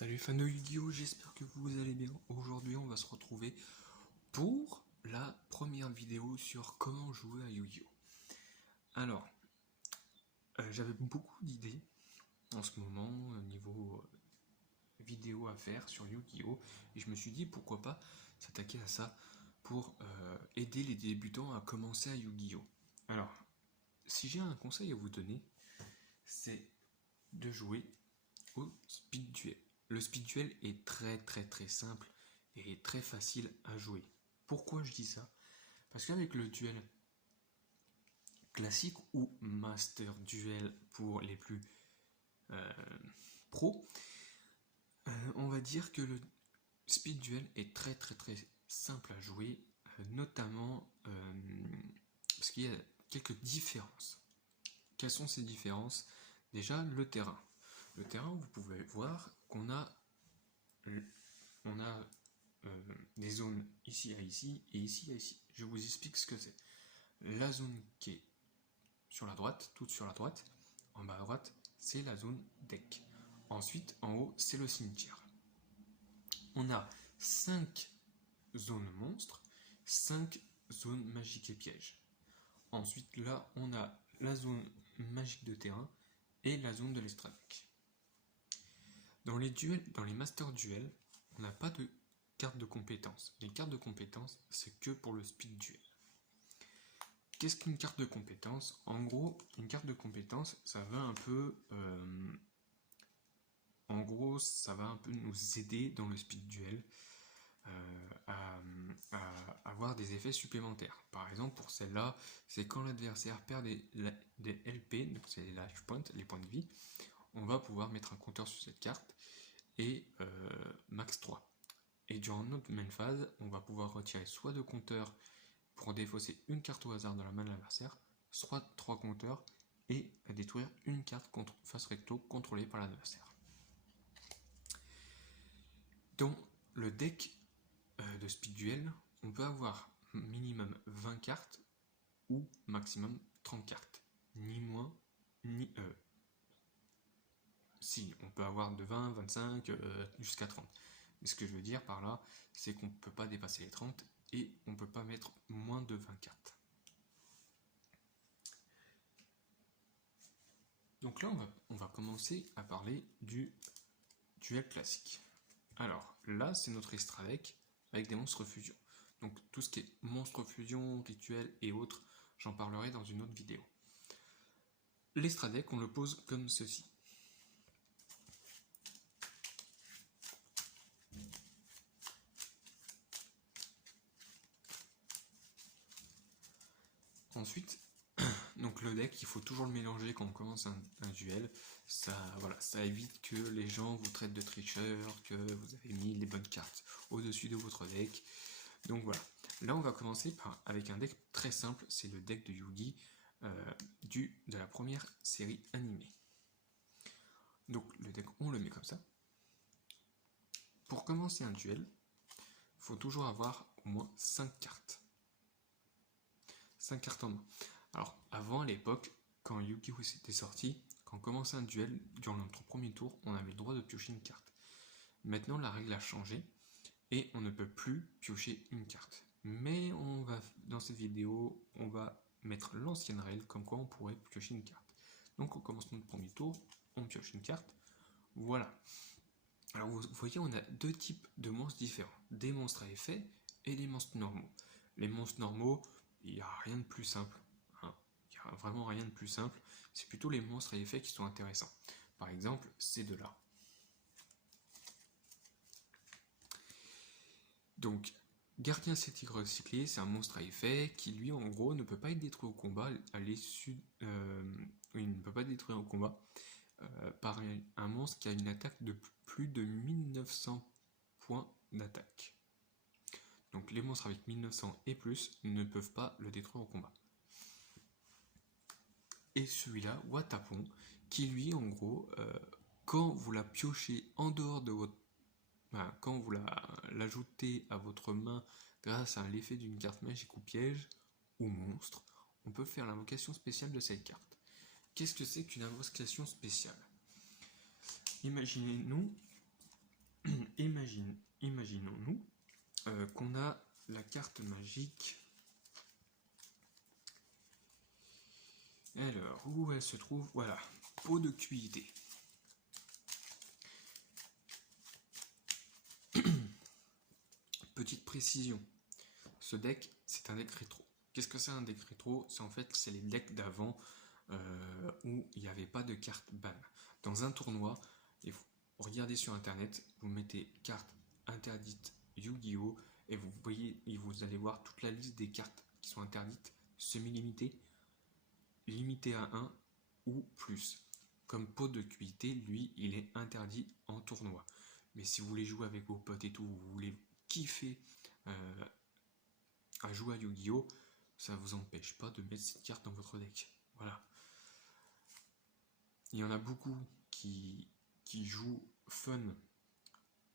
Salut fans de Yu-Gi-Oh, j'espère que vous allez bien. Aujourd'hui on va se retrouver pour la première vidéo sur comment jouer à Yu-Gi-Oh. Alors, j'avais beaucoup d'idées en ce moment au niveau vidéo à faire sur Yu-Gi-Oh, et je me suis dit pourquoi pas s'attaquer à ça pour aider les débutants à commencer à Yu-Gi-Oh. Alors, si j'ai un conseil à vous donner, c'est de jouer au speed duel. Le speed duel est très simple et très facile à jouer. Pourquoi je dis ça? Parce qu'avec le duel classique ou master duel pour les plus pros, on va dire que le speed duel est très simple à jouer, notamment parce qu'il y a quelques différences. Quelles sont ces différences? Déjà, le terrain. Le terrain, vous pouvez voir qu'on a des zones ici à ici et ici à ici. Je vous explique ce que c'est. La zone qui est sur la droite, toute sur la droite, en bas à droite, c'est la zone deck. Ensuite, en haut, c'est le cimetière. On a 5 zones monstres, 5 zones magiques et pièges. Ensuite, là, on a la zone magique de terrain et la zone de l'extra deck. Dans les master duels, on n'a pas de carte de compétences. Les cartes de compétences, c'est que pour le speed duel. Qu'est-ce qu'une carte de compétence? En gros, une carte de compétence, ça va un peu nous aider dans le speed duel à avoir des effets supplémentaires. Par exemple, pour celle-là, c'est quand l'adversaire perd des LP, donc c'est les life points, les points de vie, on va pouvoir mettre un compteur sur cette carte et max 3. Et durant notre main phase, on va pouvoir retirer soit 2 compteurs pour défausser une carte au hasard dans la main de l'adversaire, soit 3 compteurs et détruire une carte face recto contrôlée par l'adversaire. Dans le deck de speed duel, on peut avoir minimum 20 cartes ou maximum 30 cartes. Ni moins, ni si, on peut avoir de 20, 25 jusqu'à 30. Mais ce que je veux dire par là, c'est qu'on ne peut pas dépasser les 30 et on ne peut pas mettre moins de 20 cartes. Donc là, on va commencer à parler du duel classique. Alors là, c'est notre extra deck avec des monstres fusion. Donc tout ce qui est monstre fusion, rituel et autres, j'en parlerai dans une autre vidéo. L'extra deck, on le pose comme ceci. Ensuite, donc le deck, il faut toujours le mélanger quand on commence un duel. Ça évite que les gens vous traitent de tricheur, que vous avez mis les bonnes cartes au-dessus de votre deck. Donc voilà. Là, on va commencer avec un deck très simple, c'est le deck de Yugi de la première série animée. Donc le deck, on le met comme ça. Pour commencer un duel, il faut toujours avoir au moins 5 cartes. 5 cartes en main. Alors, avant, à l'époque, quand Yu-Gi-Oh! Était sorti, quand on commençait un duel, durant notre premier tour, on avait le droit de piocher une carte. Maintenant, la règle a changé et on ne peut plus piocher une carte. Mais dans cette vidéo, on va mettre l'ancienne règle, comme quoi on pourrait piocher une carte. Donc, on commence notre premier tour, on pioche une carte. Voilà. Alors, vous voyez, on a 2 types de monstres différents. Des monstres à effet et des monstres normaux. Les monstres normaux, il n'y a rien de plus simple. Il n'y a vraiment rien de plus simple. C'est plutôt les monstres à effet qui sont intéressants. Par exemple, ces deux-là. Donc, Gardien Sceptique Recyclé, c'est un monstre à effet qui, lui, en gros, ne peut pas être détruit au combat à l'issue. Il ne peut pas être détruit au combat par un monstre qui a une attaque de plus de 1900 points d'attaque. Donc les monstres avec 1900 et plus ne peuvent pas le détruire au combat. Et celui-là, Watapon, qui lui, en gros, quand vous la piochez en dehors de votre... quand vous l'ajoutez à votre main grâce à l'effet d'une carte magique ou piège, ou monstre, on peut faire l'invocation spéciale de cette carte. Qu'est-ce que c'est qu'une invocation spéciale? Imaginez-nous imaginons-nous qu'on a la carte magique. Alors, où elle se trouve? Voilà, Peau de Cuité. Petite précision, ce deck, c'est un deck rétro. Qu'est-ce que c'est un deck rétro? C'est en fait, c'est les decks d'avant où il n'y avait pas de carte ban. Dans un tournoi, et vous regardez sur internet, vous mettez carte interdite Yu-Gi-Oh! Et vous voyez, et vous allez voir toute la liste des cartes qui sont interdites, semi-limitées, limitées à 1 ou plus. Comme Peau de Cuité, lui, il est interdit en tournoi. Mais si vous voulez jouer avec vos potes et tout, vous voulez kiffer à jouer à Yu-Gi-Oh! Ça vous empêche pas de mettre cette carte dans votre deck. Voilà. Il y en a beaucoup qui jouent fun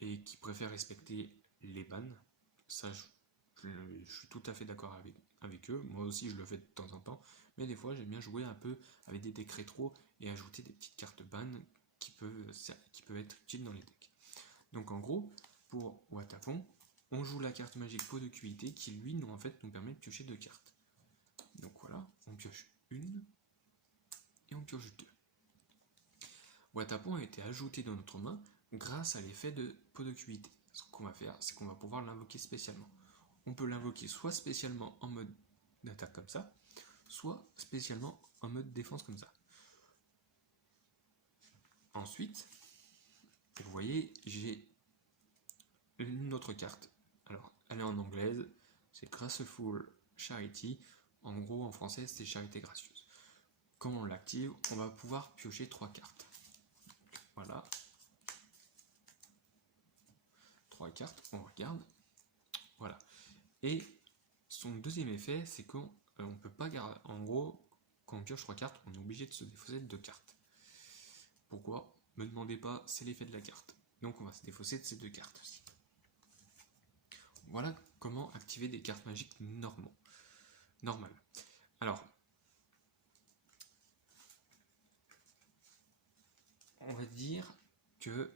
et qui préfèrent respecter les bans. Ça, je suis tout à fait d'accord avec eux. Moi aussi, je le fais de temps en temps. Mais des fois, j'aime bien jouer un peu avec des decks rétro et ajouter des petites cartes ban qui peuvent être utiles dans les decks. Donc en gros, pour Watapon, on joue la carte magique Peau de Cuité qui lui nous permet de piocher 2 cartes. Donc voilà, on pioche une et on pioche 2. Watapon a été ajouté dans notre main grâce à l'effet de Peau de Cuité. Ce qu'on va faire, c'est qu'on va pouvoir l'invoquer spécialement. On peut l'invoquer soit spécialement en mode d'attaque comme ça, soit spécialement en mode défense comme ça. Ensuite, vous voyez, j'ai une autre carte. Alors, elle est en anglaise, c'est Graceful Charity. En gros, en français, c'est Charité Gracieuse. Quand on l'active, on va pouvoir piocher 3 cartes. Voilà. 3 cartes, on regarde. Voilà. Et son deuxième effet, c'est qu'on ne peut pas garder. En gros, quand on pioche 3 cartes, on est obligé de se défausser de 2 cartes. Pourquoi? Me demandez pas, c'est l'effet de la carte. Donc on va se défausser de ces 2 cartes aussi. Voilà comment activer des cartes magiques normales. Alors, on va dire que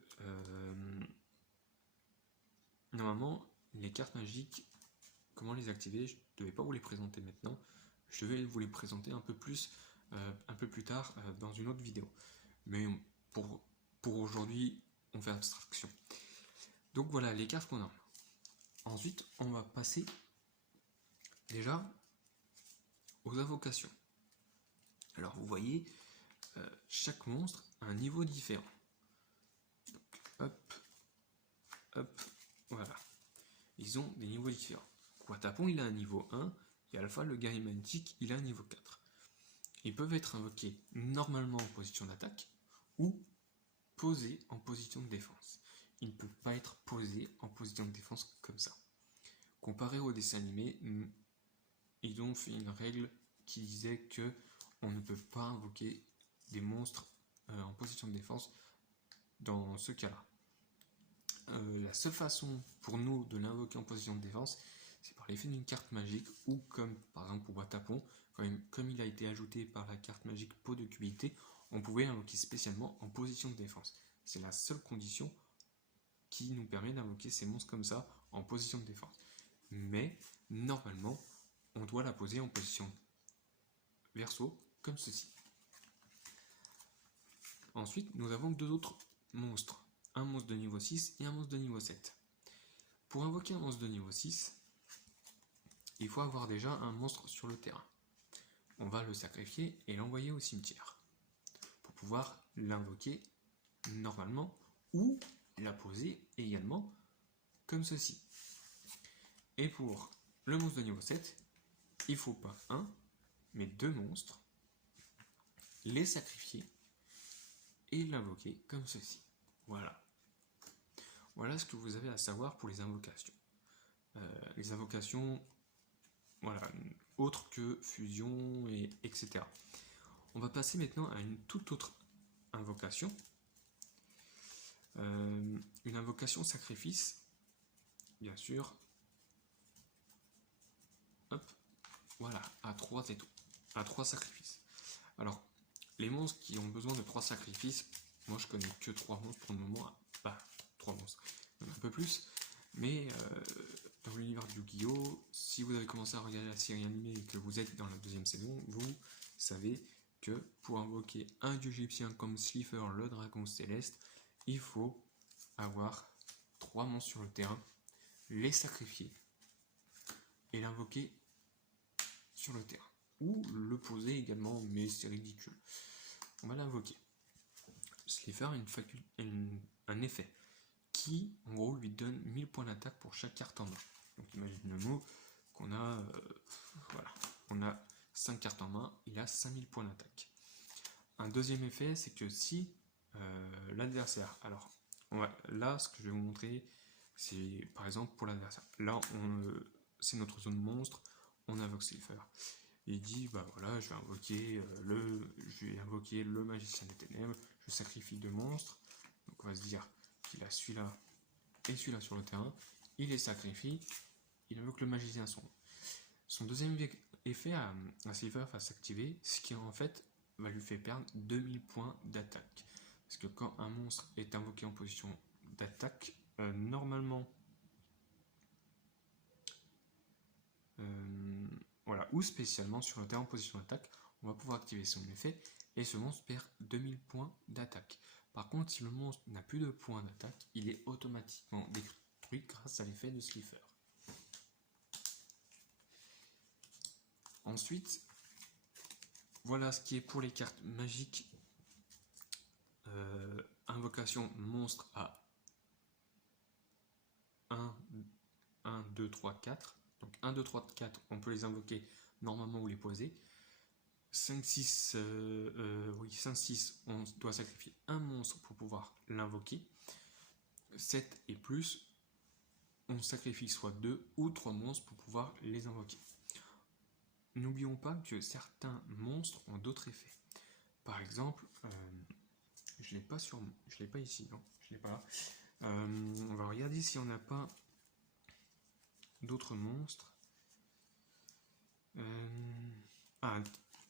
normalement, les cartes magiques, comment les activer? Je ne devais pas vous les présenter maintenant. Je vais vous les présenter un peu plus tard dans une autre vidéo. Mais pour aujourd'hui, on fait abstraction. Donc voilà les cartes qu'on a. Ensuite, on va passer déjà aux invocations. Alors vous voyez, chaque monstre a un niveau différent. Donc, hop, voilà. Ils ont des niveaux différents. Watapon, il a un niveau 1, et Alpha, le guerrier magnétique, il a un niveau 4. Ils peuvent être invoqués normalement en position d'attaque ou posés en position de défense. Ils ne peuvent pas être posés en position de défense comme ça. Comparé au dessin animé, ils ont fait une règle qui disait que on ne peut pas invoquer des monstres en position de défense dans ce cas-là. La seule façon pour nous de l'invoquer en position de défense, c'est par l'effet d'une carte magique ou comme par exemple pour Watapon, comme il a été ajouté par la carte magique Peau de Cuité, on pouvait l'invoquer spécialement en position de défense. C'est la seule condition qui nous permet d'invoquer ces monstres comme ça en position de défense. Mais normalement, on doit la poser en position verso comme ceci. Ensuite, nous avons 2 autres monstres. Un monstre de niveau 6 et un monstre de niveau 7. Pour invoquer un monstre de niveau 6, il faut avoir déjà un monstre sur le terrain. On va le sacrifier et l'envoyer au cimetière pour pouvoir l'invoquer normalement ou la poser également comme ceci. Et pour le monstre de niveau 7, il ne faut pas un, mais 2 monstres, les sacrifier et l'invoquer comme ceci. Voilà. Voilà ce que vous avez à savoir pour les invocations. Les invocations, voilà, autres que fusion, etc. On va passer maintenant à une toute autre invocation. Une invocation sacrifice, bien sûr. Hop, voilà, à 3 sacrifices. Alors, les monstres qui ont besoin de 3 sacrifices, moi je connais que 3 monstres pour le moment. 3 monstres. Il y en a un mais dans l'univers de Yu-Gi-Oh, si vous avez commencé à regarder la série animée et que vous êtes dans la 2e saison, vous savez que pour invoquer un dieu égyptien comme Slifer, le dragon céleste, il faut avoir 3 monstres sur le terrain, les sacrifier et l'invoquer sur le terrain. Ou le poser également, mais c'est ridicule. On va l'invoquer. Slifer a un effet qui, en gros, lui donne 1000 points d'attaque pour chaque carte en main. Donc imaginez-nous qu'on a, voilà, on a 5 cartes en main, il a 5000 points d'attaque. Un deuxième effet, c'est que si l'adversaire, alors là, ce que je vais vous montrer, c'est par exemple pour l'adversaire. Là, c'est notre zone monstre, on invoque Slifer. Il dit, bah voilà, je vais invoquer le magicien des ténèbres, je sacrifie 2 monstres. Donc on va se dire qu'il a celui-là et celui-là sur le terrain, il les sacrifie, il invoque le magicien sombre. Son deuxième effet à Slifer va s'activer, ce qui en fait va lui faire perdre 2000 points d'attaque. Parce que quand un monstre est invoqué en position d'attaque, normalement, voilà, ou spécialement sur le terrain en position d'attaque, on va pouvoir activer son effet et ce monstre perd 2000 points d'attaque. Par contre, si le monstre n'a plus de points d'attaque, il est automatiquement détruit grâce à l'effet de Slifer. Ensuite, voilà ce qui est pour les cartes magiques. Invocation monstre à 1, 2, 3, 4. Donc 1, 2, 3, 4, on peut les invoquer normalement ou les poser. 5, 6, 6, on doit sacrifier un monstre pour pouvoir l'invoquer. 7 et plus, on sacrifie soit 2 ou 3 monstres pour pouvoir les invoquer. N'oublions pas que certains monstres ont d'autres effets. Par exemple, je l'ai pas ici, non, je l'ai pas là. On va regarder si on n'a pas d'autres monstres.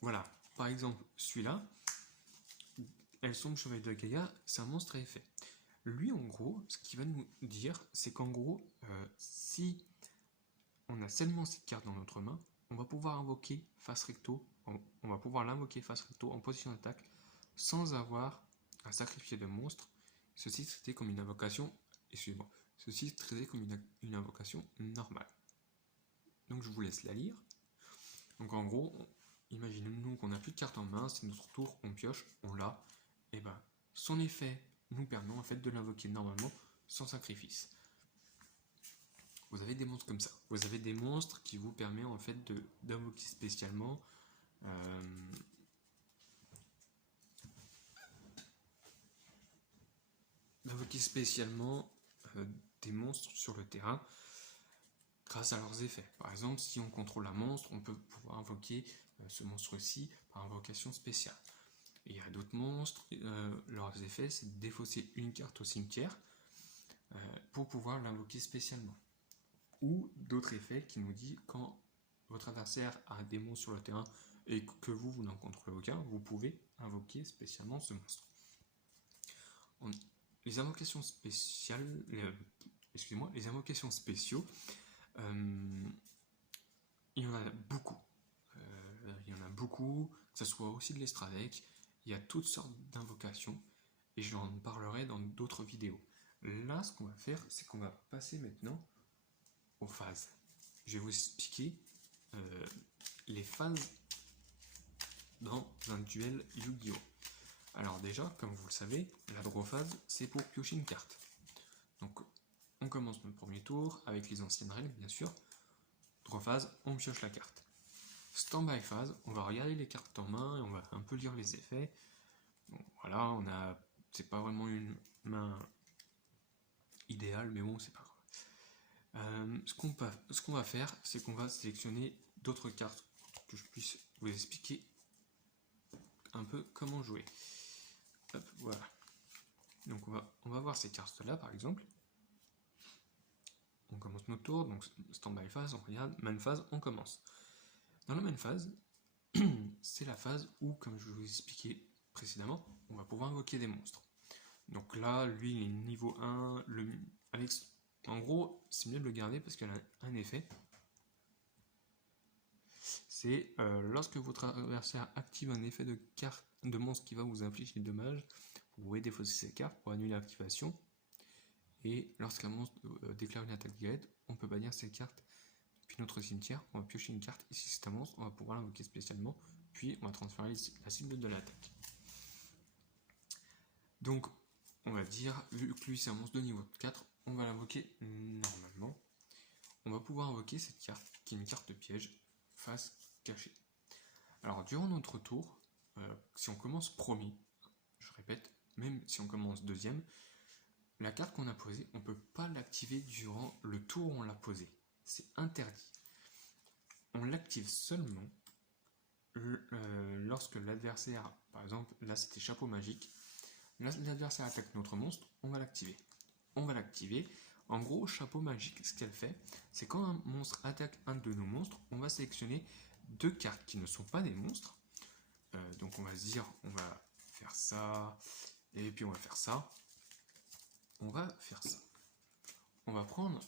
Voilà, par exemple celui-là, elles sont chevalier de Gaïa, c'est un monstre à effet. Lui, en gros, ce qu'il va nous dire, c'est qu'en gros, si on a seulement cette carte dans notre main, on va pouvoir invoquer face recto, on va pouvoir l'invoquer face recto en position d'attaque sans avoir à sacrifier de monstre. Ceci traité comme une invocation, ceci traité comme une invocation normale. Donc je vous laisse la lire. Donc en gros, imaginez-nous qu'on n'a plus de carte en main, c'est notre tour, on pioche, on l'a, et ben son effet nous permet en fait de l'invoquer normalement sans sacrifice. Vous avez des monstres comme ça. Vous avez des monstres qui vous permettent en fait d'invoquer spécialement des monstres sur le terrain grâce à leurs effets. Par exemple, si on contrôle un monstre, on peut pouvoir invoquer ce monstre-ci par invocation spéciale. Et il y a d'autres monstres, leurs effets, c'est de défausser une carte au cimetière pour pouvoir l'invoquer spécialement. Ou d'autres effets qui nous disent quand votre adversaire a des monstres sur le terrain et que vous n'en contrôlez aucun, vous pouvez invoquer spécialement ce monstre. Les invocations spéciales, les invocations spéciaux, il y en a beaucoup. Que ce soit aussi de l'Estradec, il y a toutes sortes d'invocations et je en parlerai dans d'autres vidéos. Là, ce qu'on va faire, c'est qu'on va passer maintenant aux phases. Je vais vous expliquer les phases dans un duel Yu-Gi-Oh! Alors déjà, comme vous le savez, la draw phase, c'est pour piocher une carte. Donc, on commence notre premier tour avec les anciennes règles, bien sûr. Draw phase, on pioche la carte. Stand-by phase, on va regarder les cartes en main et on va un peu lire les effets. Bon, voilà, c'est pas vraiment une main idéale, mais bon, c'est pas grave. Ce qu'on va faire, c'est qu'on va sélectionner d'autres cartes pour que je puisse vous expliquer un peu comment jouer. Hop, voilà. Donc on va voir ces cartes-là, par exemple. On commence notre tour, donc stand-by phase, on regarde, main phase, on commence. Dans la main phase, c'est la phase où, comme je vous ai expliqué précédemment, on va pouvoir invoquer des monstres. Donc là, lui, il est niveau 1, En gros, c'est mieux de le garder parce qu'elle a un effet. C'est lorsque votre adversaire active un effet de monstre qui va vous infliger des dommages, vous pouvez défausser ces cartes pour annuler l'activation. Et lorsqu'un monstre déclare une attaque directe, on peut bannir ces cartes depuis notre cimetière. On va piocher une carte. Ici c'est un monstre, on va pouvoir l'invoquer spécialement. Puis on va transférer la cible de l'attaque. Donc on va dire, vu que lui c'est un monstre de niveau 4, on va l'invoquer normalement. On va pouvoir invoquer cette carte, qui est une carte piège, face cachée. Alors durant notre tour, si on commence premier, je répète, même si on commence deuxième, la carte qu'on a posée, on ne peut pas l'activer durant le tour où on l'a posée. C'est interdit. On l'active seulement lorsque l'adversaire, par exemple, là c'était chapeau magique, l'adversaire attaque notre monstre, on va l'activer. On va l'activer. En gros, chapeau magique, ce qu'elle fait, c'est quand un monstre attaque un de nos monstres, on va sélectionner deux cartes qui ne sont pas des monstres. Donc on va se dire, on va faire ça, et puis on va faire ça. On va faire ça. On va prendre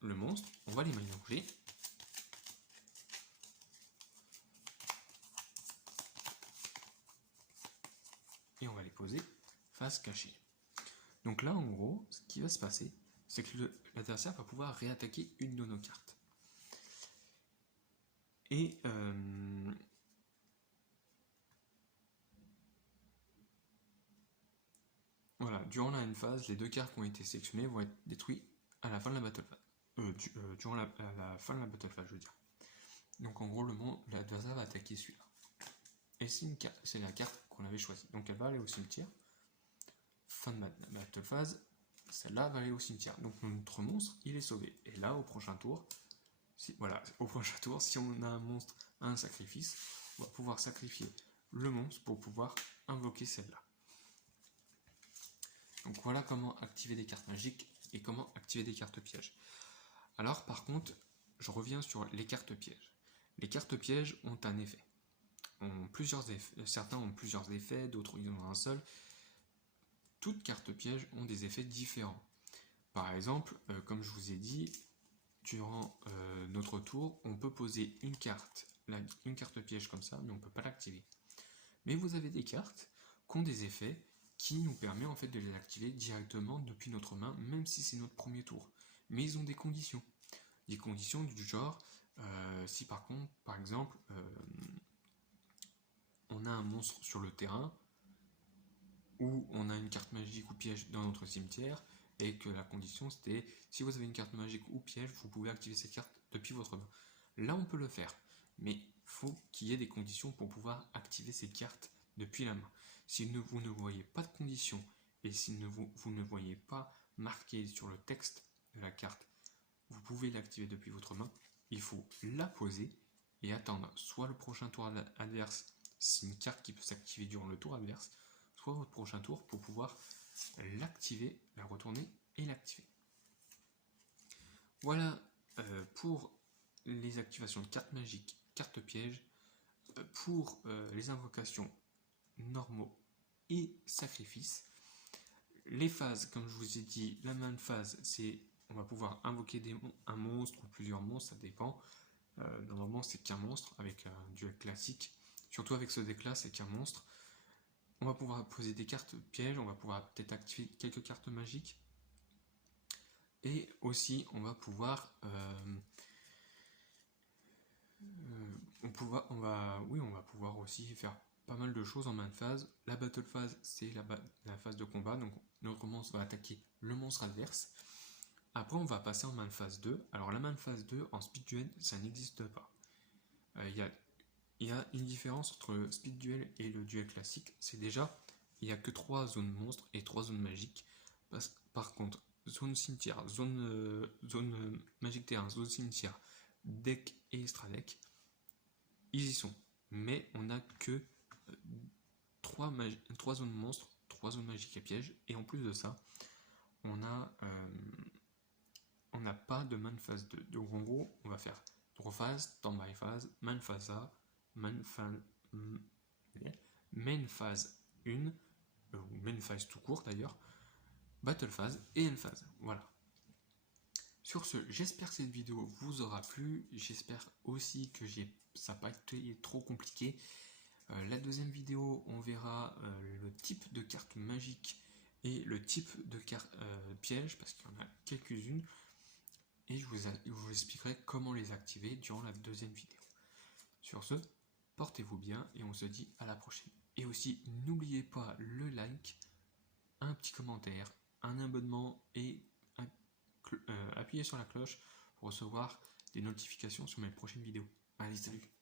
le monstre, on va les mélanger. Et on va les poser face cachée. Donc là, en gros, ce qui va se passer, c'est que l'adversaire va pouvoir réattaquer une de nos cartes. Et voilà, durant la phase, les deux cartes qui ont été sélectionnées vont être détruites à la fin de la battle phase. Durant la fin de la battle phase, je veux dire. Donc en gros, l'adversaire va attaquer celui-là. Et c'est la carte qu'on avait choisie. Donc elle va aller au cimetière. Fin de battle phase, celle-là va aller au cimetière. Donc notre monstre, il est sauvé. Et là, au prochain tour, si on a un monstre à un sacrifice, on va pouvoir sacrifier le monstre pour pouvoir invoquer celle-là. Donc voilà comment activer des cartes magiques et comment activer des cartes pièges. Alors par contre, je reviens sur les cartes pièges. Les cartes pièges ont un effet. Certains ont plusieurs effets, d'autres ils en ont un seul. Toutes cartes pièges ont des effets différents. Par exemple, comme je vous ai dit, durant notre tour, on peut poser une carte piège comme ça, mais on ne peut pas l'activer. Mais vous avez des cartes qui ont des effets qui nous permettent en fait de les activer directement depuis notre main, même si c'est notre premier tour. Mais ils ont des conditions. Des conditions du genre, si par exemple, on a un monstre sur le terrain, ou on a une carte magique ou piège dans notre cimetière, et que la condition c'était, si vous avez une carte magique ou piège, vous pouvez activer cette carte depuis votre main. Là on peut le faire, mais il faut qu'il y ait des conditions pour pouvoir activer cette carte depuis la main. Si vous ne voyez pas de conditions, et si vous ne voyez pas marqué sur le texte de la carte, vous pouvez l'activer depuis votre main, il faut la poser et attendre soit le prochain tour adverse, c'est une carte qui peut s'activer durant le tour adverse, soit votre prochain tour pour pouvoir l'activer, la retourner et l'activer. Voilà pour les activations de cartes magiques, cartes pièges, pour les invocations normaux et sacrifices. Les phases, comme je vous ai dit, la main phase, c'est on va pouvoir invoquer un monstre ou plusieurs monstres, ça dépend. Normalement, c'est qu'un monstre avec un duel classique. Surtout avec ce deck là, c'est qu'un monstre. On va pouvoir poser des cartes pièges, on va pouvoir peut-être activer quelques cartes magiques. Et aussi, on va pouvoir on va pouvoir aussi faire pas mal de choses en main phase. La battle phase, c'est la phase de combat, donc notre monstre va attaquer le monstre adverse. Après, on va passer en main phase 2. Alors la main phase 2, en speed duel, ça n'existe pas. Il y a une différence entre le speed duel et le duel classique. C'est déjà, il n'y a que 3 zones monstres et 3 zones magiques. Par contre, zone cimetière, zone magique terrain, zone cimetière, deck et extra deck, ils y sont. Mais on n'a que 3 zones monstres, 3 zones magiques et pièges. Et en plus de ça, on n'a pas de main phase 2. Donc en gros, on va faire draw phase, standby phase, main phase A, main phase 1, ou main phase tout court d'ailleurs, Battle Phase et End Phase. Voilà. Sur ce, j'espère que cette vidéo vous aura plu. J'espère aussi que ça n'a pas été trop compliqué. La deuxième vidéo, on verra le type de carte magique et le type de carte piège, parce qu'il y en a quelques-unes. Et je vous expliquerai comment les activer durant la deuxième vidéo. Sur ce, portez-vous bien et on se dit à la prochaine. Et aussi, n'oubliez pas le like, un petit commentaire, un abonnement et appuyez sur la cloche pour recevoir des notifications sur mes prochaines vidéos. Allez, salut!